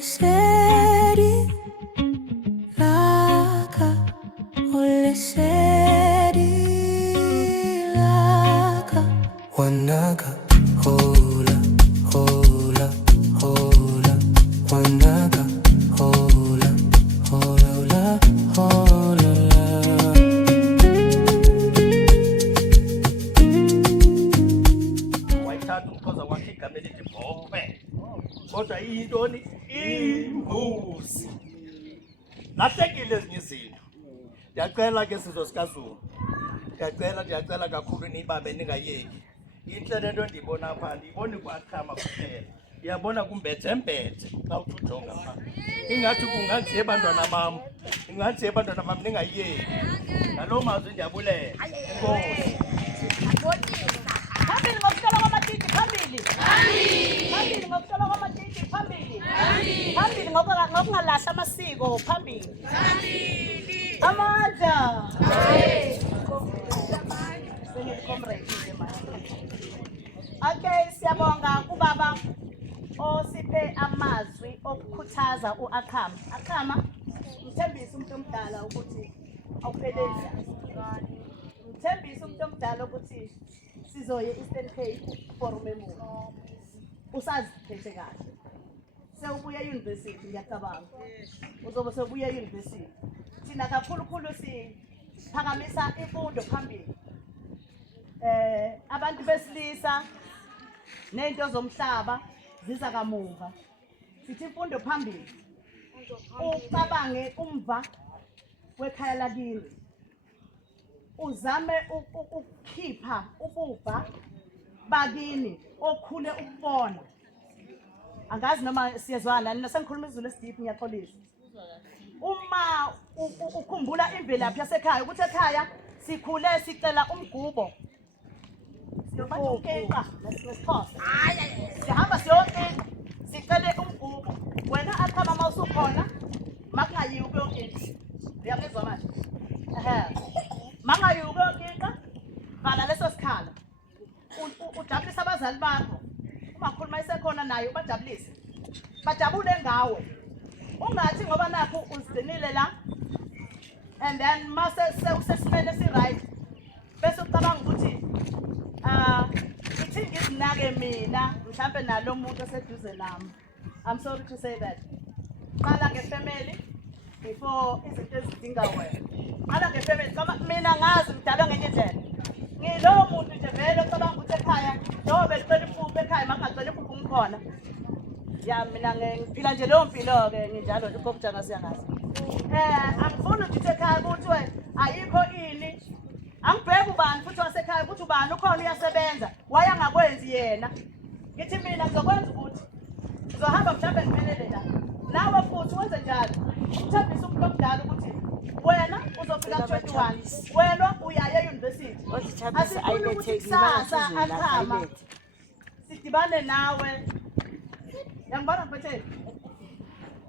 seri laka, ole seri laka. Wanaka hola, hola, hola. Wanaka hola, hola, hola. Wayithatha umxhosa wakhe igama elithi Bhokwe. Kodwa iyintoni? Imbuzi. Lahlekile ezinye izinto. Ndiyacela ke sizwe sikaZulu. Ndiyacela kakhulu nibabe ningayeki. Intle lento endiyibona pha, ndiyiboni kwakhama kuphela. Ndiyabona kumbethembethe xa uthi ujonga pha. Ingathi kungandiye bantwana bam. Ingandiye bantwana bam ningayeki. Ngaloo mazwi ndiyabulela. Enkosi. Phambili ngokuhlala kwamatiti phambili. Phambili ngokuhlala kwamatiti phambili. Phambili ngokungalahla amasiko phambili. Amandla. Okay, siyabonga kubaba osiphe amazwi okukhuthaza uAkhama. Akhama, mthembise umuntu omdala ukuthi awupheleli. Mthembise umuntu omdala ukuthi sizoye Eastern Cape for umemulo. Usaziphethe kahle. Sewubuya e-university ngiyacabanga. Uzobe sewubuya e-university. Thina kakhulukhulu siphakamisa imfundo phambili. Abantu besilisa nezinto zomhlaba ziza kamuva. Sithi imfundo phambili. Ucabange umva wekhaya lakini. Uzame ukukhipha ububha bakini okhule ukubona. Angazi noma siyezwana nina sengikhuluma izulu esidiphi ngiyaxolisa. Uma ukhumbula imvelaphi yasekhaya ukuthi ekhaya sikhule sicela umgubo. Siyobona ukenqa nesixhosa. Sihamba siyokenqa sicele umgubo. Wena Akhama mawusukhona makungayiwi ukuyokenqa. Uyamezwa manje? Mangayi ukuyokinqa vala leso sikhala ujabulisa abazali bakho umakhuluma isekhona naye ubajabulise bajabule ngawe ungathi ngoba nakho uzigcinile la and then mase usesimene si-right bese ucabanga ukuthi ithi ngizinake mina mhlampe nalo muntu oseduze nami. I'm sorry to say that. Qala ngefamily before izinto ezidinga wena. Ala ngefamily kama mina ngazi ngidalwa ngenye indlela. Ngilo muntu nje vele ocabanga ukuthi ekhaya noma becela impuphu ekhaya makangacela impuphu ngikhona. Ya mina ngiphila nje leyo mpilo ke nginjalo nje kokujanga siyangazi. Angifuni ukuthi ekhaya ukuthi ayikho ini. Angibheke ubani futhi wasekhaya ukuthi ubani ukhona uyasebenza waya ngakwenzi yena. Ngithi mina ngizokwenza ukuthi ngizohamba mhlambe ngiphelele la. Nawe futhi wenze njalo. Uthembisa umuntu omdala ukuthi wena uzofika 21 wena uyaya e-university asifuni ukuthi kusasa Akhama sidibane nawe yangibona mfethu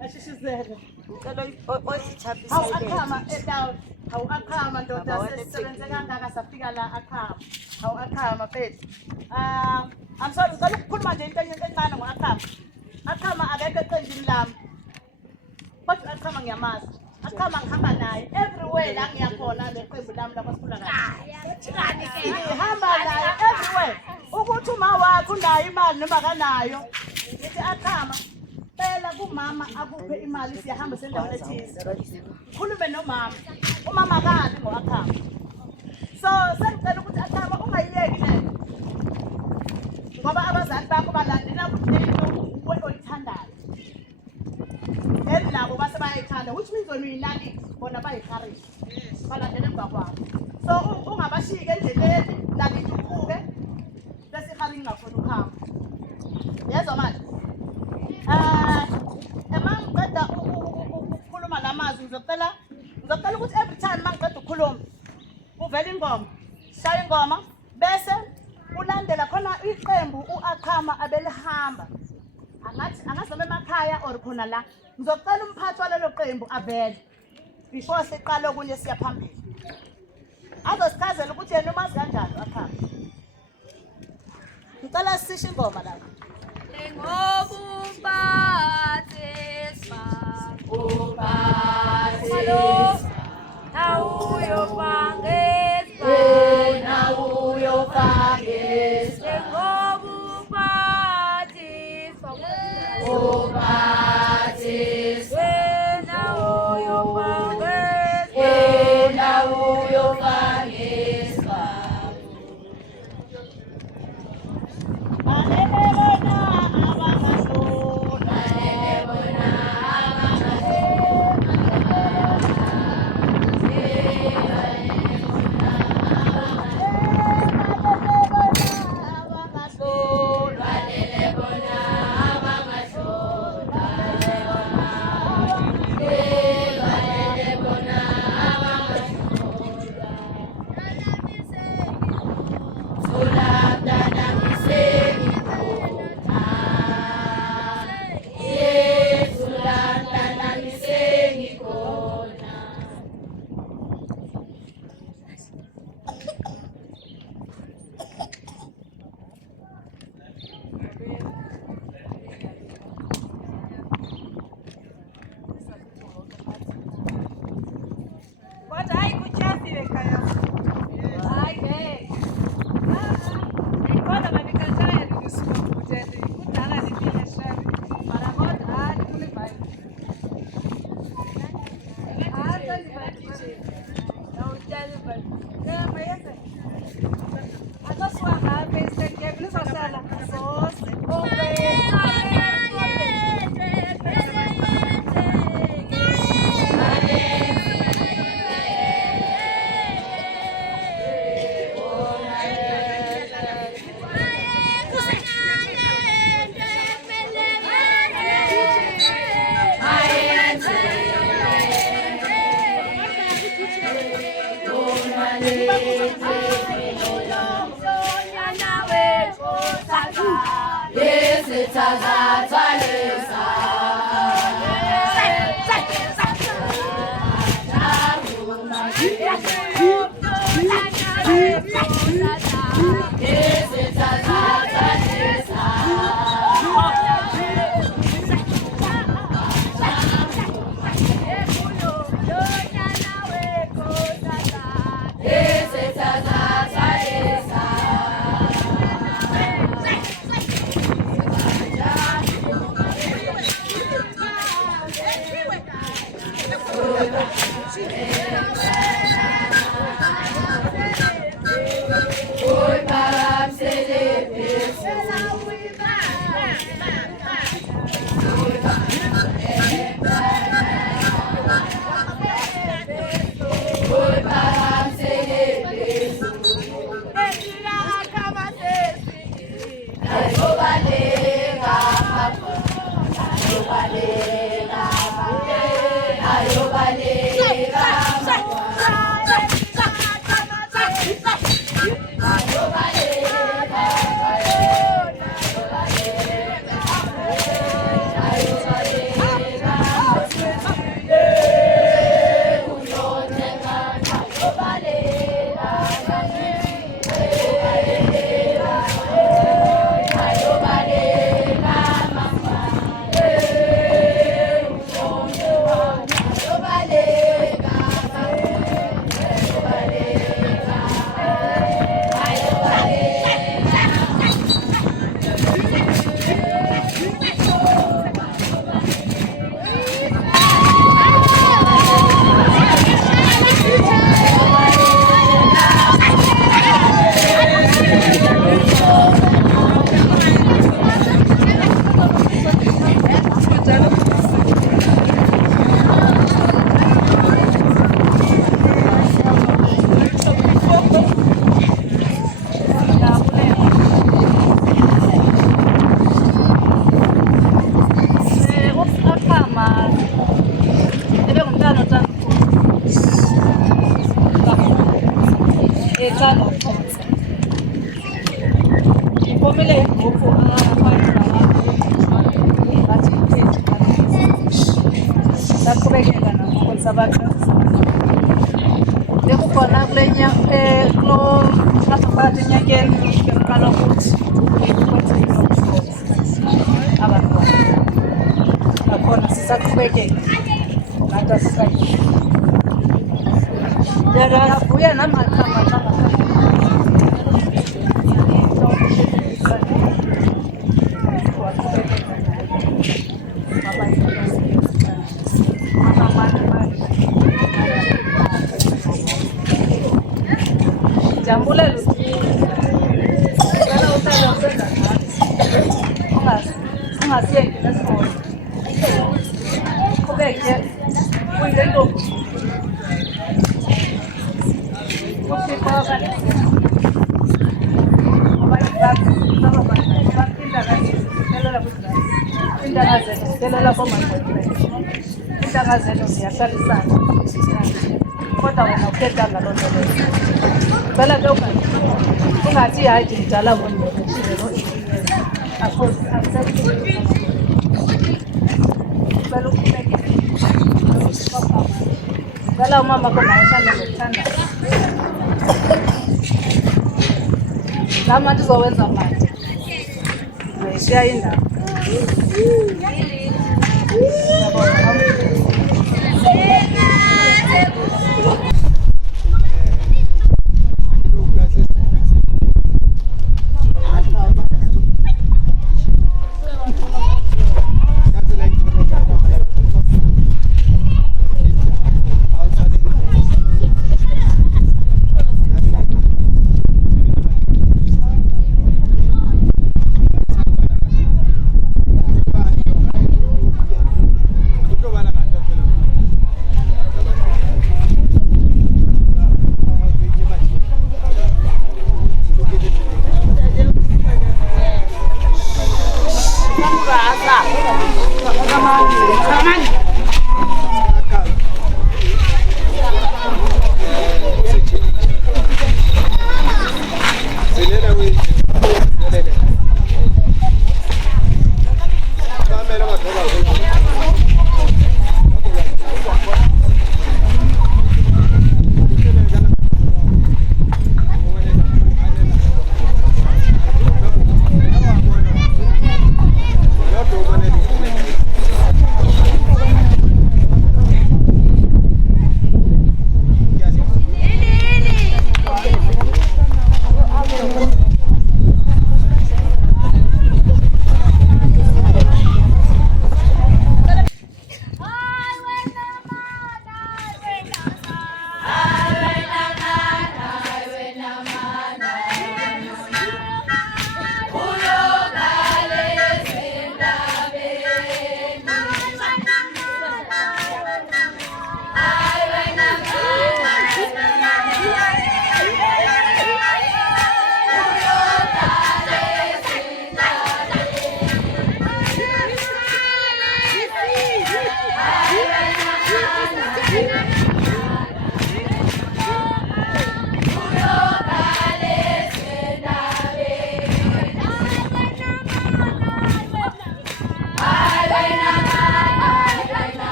ashishizele ngicela osithabisa Akhama edawo Akhama ndoda sesebenze kangaka safika la Akhama Akhama mfethu I'm sorry ngicela ukukhuluma nje into encane ngoAkhama. Akhama akekho eqenjini lami kodwa Akhama ngiyamazi. Akhama ngihamba naye everywhere la ngiyakhona leqembu lami lapho sikhula kahle. Ngihamba naye everywhere. Ukuthi uma wakho unayo imali noma kanayo. Ngithi Akhama phela kumama akuphe imali siyahamba sendaweni ethize. Khulume nomama. Umama kabi ngoAkhama. So sengicela ukuthi Akhama ungayiyeki lento. Ngoba abazali bakho balandela ukuthi into oyithandayo. Labo base bayayithanda which means wena uyinaki bona bayikharisa balandele emva kwakho. So ungabashiki endleleni lakithi ubuke bese ikhali ngingafuni ukuhamba. Yezwa manje emangiceda ukukhuluma lamazwi ngizocela ukuthi every time mangiceda ukukhuluma kuvela ingoma shaya ingoma bese ulandela khona iqembu uAkhama abelihamba. Angazi noma emakhaya or khona la ngizocela umphathi walelo qembu avele before siqala okunye siya phambili. Azosichazela ukuthi yena umazi kanjani Akhama. Ngicela sisho ingoma la. Ngoba uphathe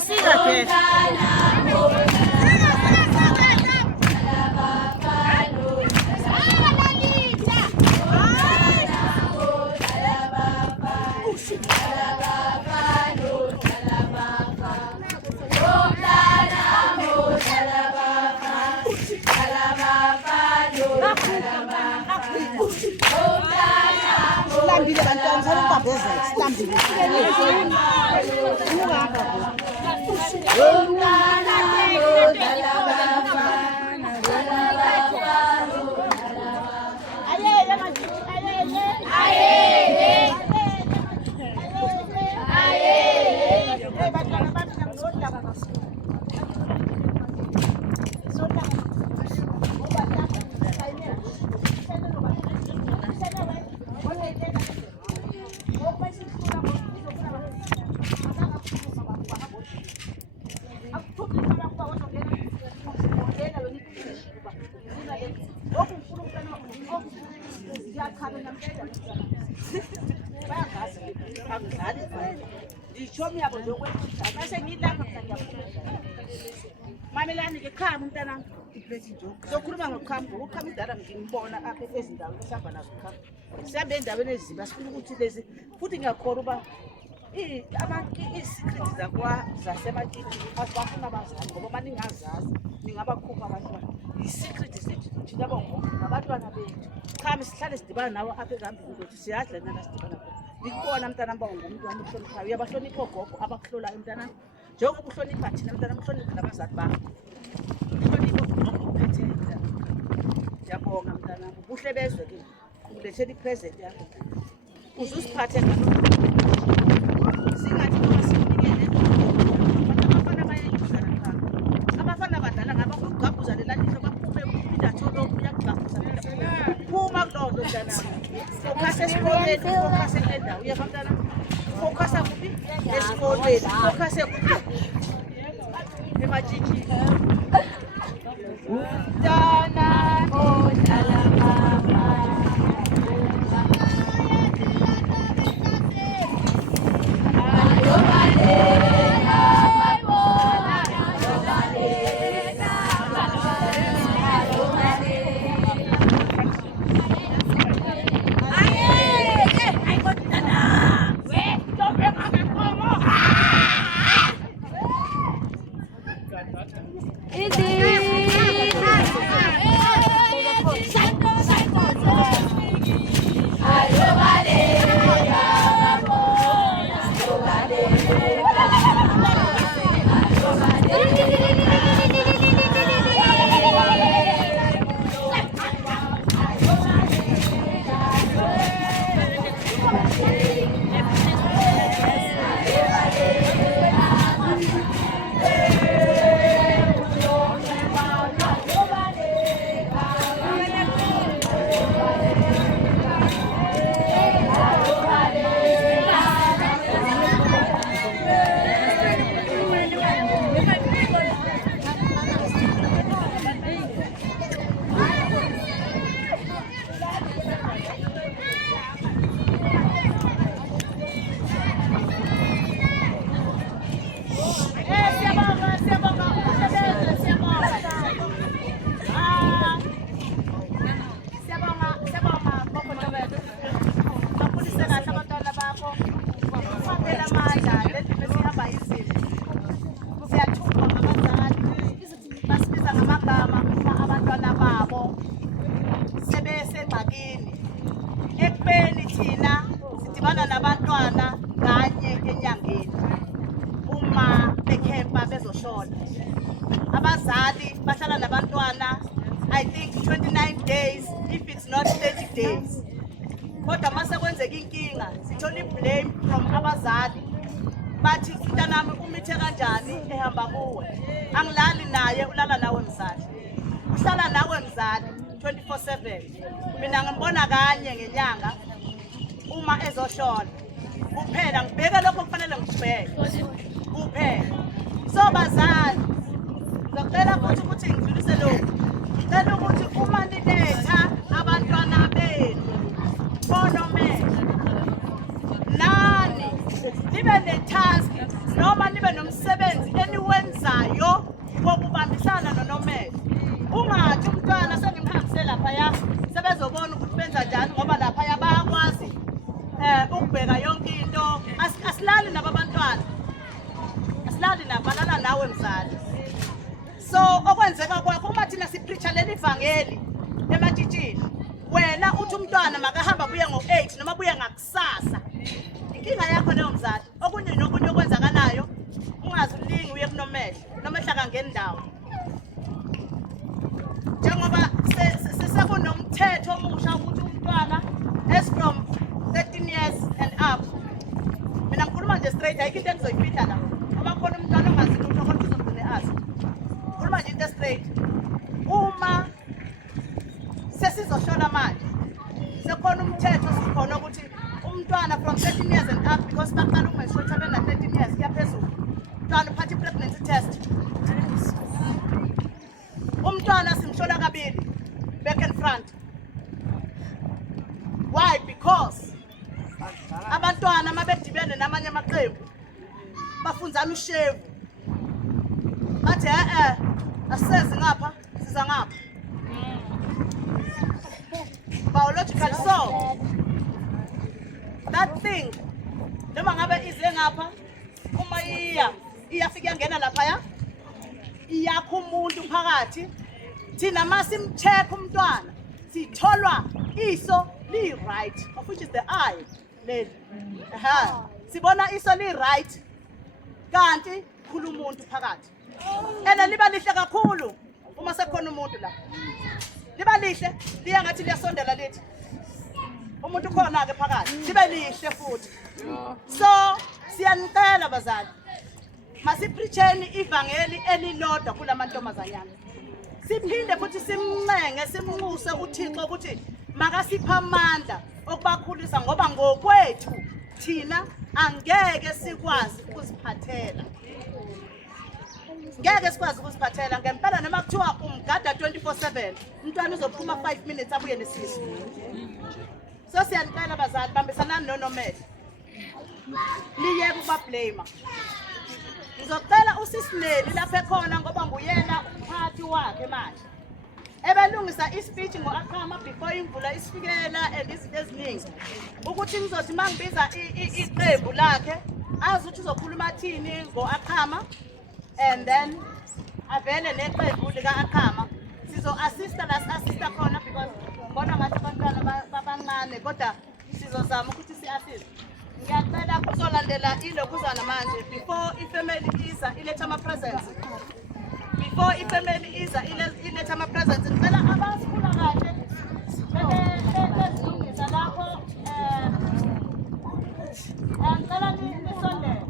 Siga, que... Silambile bantwana salubabhezela silambile. Mamelani ke khama umntanami sokhuluma ngokukhamba ukukhamba idala ngimbona apha ezindaweni esihamba nazo khamba sihambe endaweni ezimba sifuna ukuthi lezi futhi ngiyakholwa uba i-secret zasemakini asibafuna abazali ngoba uma ningazazi ningabakhupha abantwana i-secret zethu thina bonke nabantwana bethu khama sihlale sidibana nawo apha ezambini kwethu siyadla nana sidibana khona ngikubona mntanami bangumuntu wami uhloniphayo uyabahlonipha ogogo abakuhlolayo mntanami njengoba uhlonipha thina mntanami uhlonipha nabazali bakho uhlonipha ogogo uphethe ngiyabonga mntanami ubuhle bezwe ke ulethela i-present yakho uzusiphathe ngalokho singathi noma sinikele abafana bayayizana khona abafana badala ngaba ukugabhuza lela lihlo baphume idatholo uyakugabhuza phuma kulonto mntanami focus esikoleni focus endawo uyabantwana focus kuphi esikoleni focus kuphi emajiji dana odala mama ekubeni thina sidibana nabantwana kanye enyangeni uma bekhempa bezoshona abazali bahlala nabantwana I think 29 days if it's not 30 days kodwa mase kwenzeka inkinga sithola iblame from abazali bathi mntanami umithe kanjani ehamba kuwe angilali naye ulala nawe mzali uhlala nawe mzali 24/7 mina ngibona kanye ngenyanga uma ezoshona kuphela ngibheke lokho kufanele ngibheke kuphela so bazali ngicela futhi ukuthi ngidlulise lokho ngicela ukuthi uma niletha abantwana benu bonomele nani nibe netask noma nibe nomsebenzi eniwenzayo wokubambisana nonomele ungathi umntwana sengimhambise lapha ya sebezobona ukuthi benza njani ngoba lapha ya bayakwazi ukubheka yonke into asilali nabantwana asilali nabalala nawe mzali so okwenzeka kwakho uma thina sipreacha leli ivangeli ematshitshini wena ukuthi umntwana makahamba buye ngo-8 noma buye ngakusasa. Inkinga yakho leyo mzali. Okunye nokunye okwenzakanayo ungazi ulingi uye kunomehla. Nomehla kangena indawo. Njengoba sekunomthetho omusha ukuthi umntwana is from 13 years and up. Mina ngikhuluma nje straight ayikho into engizoyifihla la. Ngoba khona umntwana ongazi ukuthi kodwa uzogcine azi. Ngikhuluma nje into straight. Uma sesizoshona manje sekhona umthetho sikhona ukuthi umntwana from 13 years and up because baqala ukumeshotha bena 13 years kuyaphezulu. Umntwana uphatha i-pregnancy test. Umntwana simhlola kabili back and front. Why? Because abantwana mabedibene namanye amaqembu bafunzana ushevu. Bathi asezi ngapha siza ngapha. Biological so that thing noma ngabe ize ngapha uma iyafika ngena lapha ya iyakho umuntu phakathi thina masimcheck umntwana sitholwa iso li right of which is the eye leli sibona iso li right kanti khulu umuntu phakathi ena liba lihle kakhulu uma sekhona umuntu la liba lihle liya ngathi liyasondela lithi umuntu khona ke phakathi libe lihle futhi so siyanicela bazali masipreacheni ivangeli elilodwa kulamantombazanyana siphinde futhi simncenge simnxuse uThixo ukuthi makasipha amandla okubakhulisa ngoba ngokwethu thina angeke sikwazi ukuziphathela ngeke sikwazi ukuziphathela ngempela noma kuthiwa umgada 24/7 umntwana uzophuma 5 minutes abuye nesisu so siyanicela bazali bambisanani nonomehla liyeke ukubablame ngizocela usisineli lapha ekhona ngoba nguyena umphathi wakhe manje ebelungisa ispeech ngoAqhama before imvula isifikela and izinto eziningi ukuthi ngizothi mangibiza iqembu lakhe azi ukuthi uzokhuluma thini ngoAqhama and then avele neqembu likaAqhama sizo-assista la-assista khona because ngibona ngathi abantwana babancane kodwa sizozama ukuthi si-assist. Ngiyacela kuzolandela ilokhuzana manje before ifamily iza iletha ama-presents. Before ifamily iza iletha ama-presents ngicela abasikhula kahle bezilungisa lapho ngicela nisondele.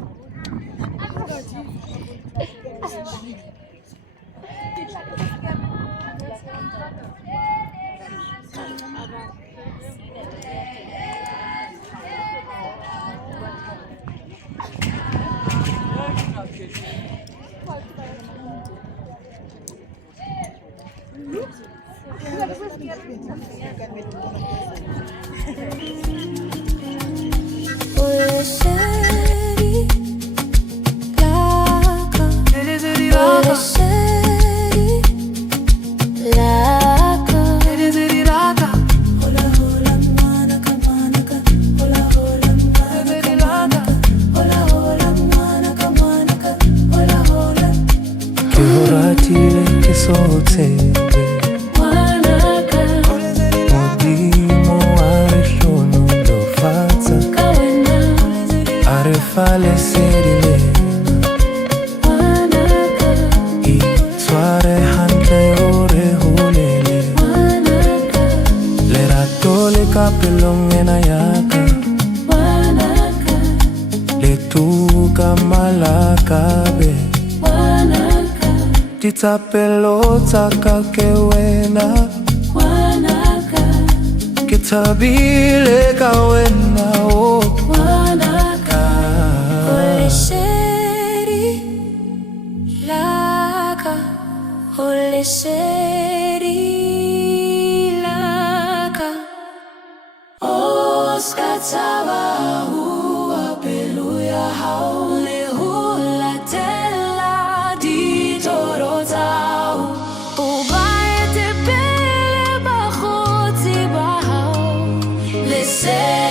Pelota kakewena wanaka kitabile kawena wanaka Holy laka Holy laka Oskataba huwa peluya haule hula tela di torotau Ubaye te pele bahoti bahau Lese